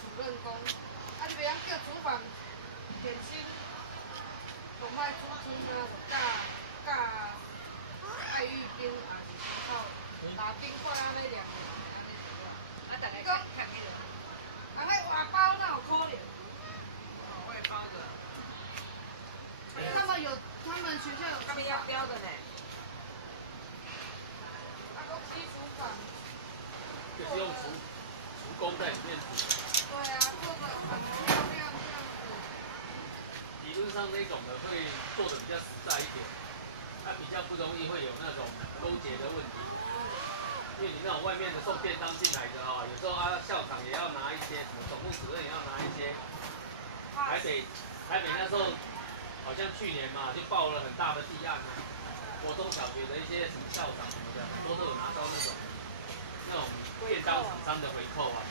主任讲，啊你袂晓叫厨房点心，同卖煮春啊，就教爱玉冰啊，是靠打冰块安尼凉的，安尼做啊。啊，大家看看迄个，啊，迄外包哪有可能？哦，外包的。他们学校有标的呢。啊，公司厨房。就是用厨工在里面煮。对啊，做的很漂亮这样子。理论上那种的会做的比较实在一点，它比较不容易会有那种勾结的问题。因为你那种外面的送便当进来的哈，有时候校长也要拿一些，什么总务主任也要拿一些。台北那时候好像去年嘛，就爆了很大的弊案啊，国中小学的一些什么校长什么的，很多都有拿到那种便当厂商的回扣啊。